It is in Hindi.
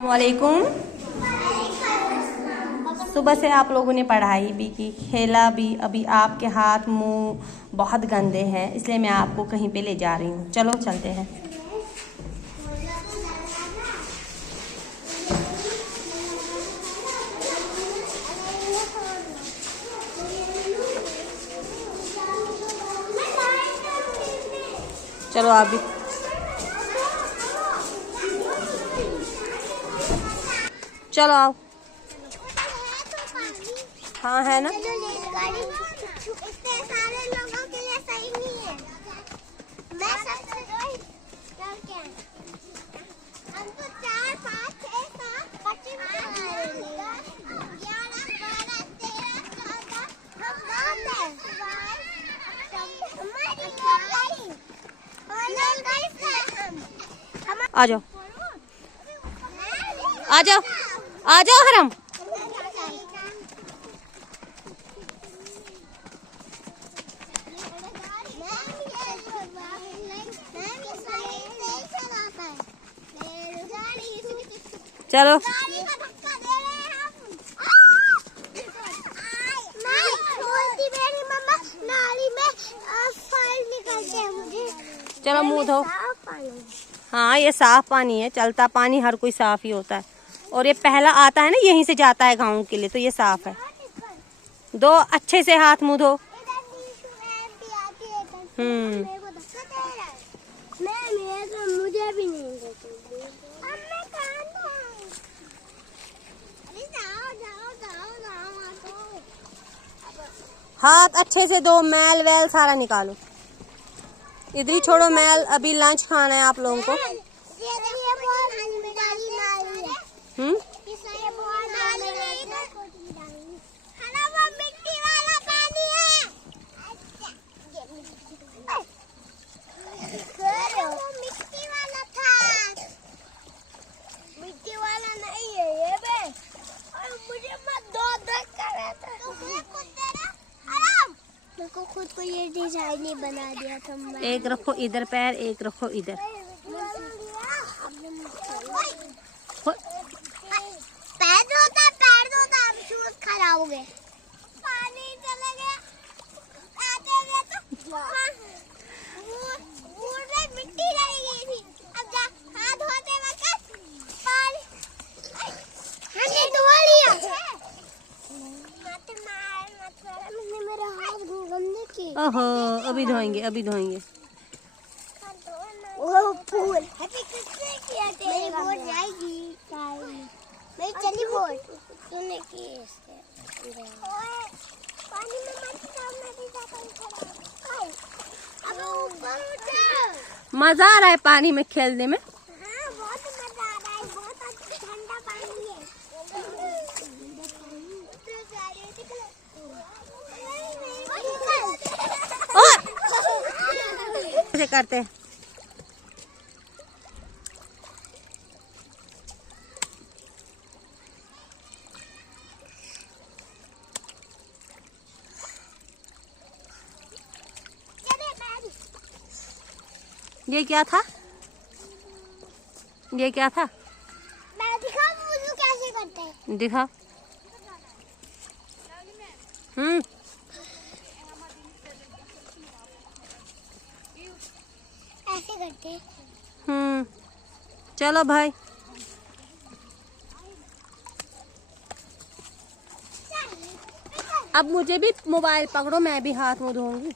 वालेकुम। सुबह से आप लोगों ने पढ़ाई भी की, खेला भी। अभी आपके हाथ मुंह बहुत गंदे हैं, इसलिए मैं आपको कहीं पे ले जा रही हूँ। चलो चलते हैं। चलो आप भी। चलो आओ। हाँ है ना। इतने सारे लोगों के लिए सही नहीं है। मैं सबसे हम तो 4, 5, 6, 7, 25 11, 12, 13, 14 हम आ जाओ आ जाओ आ जाओ हरम। चलो चलो मुंह धो। हाँ ये साफ पानी है, चलता पानी हर कोई साफ ही होता है। और ये पहला आता है ना, यहीं से जाता है गाँव के लिए, तो ये साफ है। दो अच्छे से हाथ मुंह धो। मुझे भी नहीं देती। हाथ अच्छे से दो, मैल वैल सारा निकालो। इधर ही छोड़ो मैल, अभी लंच खाना है आप लोगों को। मिट्टी वाला नहीं है ये बे। और मुझे मत दो कर रहा था। मेरे को खुद को ये डिजाइन ही बना दिया तुम। एक रखो इधर पैर, एक रखो इधर। पैर धोता अब शूज खराब हो गए। पानी चले गए आते गए तो मुंह में मिट्टी रह गई थी। अब जा हाथ धोते वक्त पानी हमने धो लिया। मैंने मेरे हाथ गंदे किए। ओहो अभी धोएंगे, अभी धोएंगे। वो फूल मेरी बोट जाएगी। मेरी चली बोट सुनने की इसके पानी में मत अब ऊपर उठो। मजा आ रहा है पानी में खेलने में। हाँ बहुत मजा आ रहा है, बहुत अच्छा ठंडा पानी है। ऐसे करते हैं। ये क्या था? ये क्या था? मैं दिखाऊं वुज़ू कैसे करते हैं? दिखा। ऐसे करते हैं। चलो भाई। अब मुझे भी मोबाइल पकड़ो, मैं भी हाथ मुंह धोऊंगी।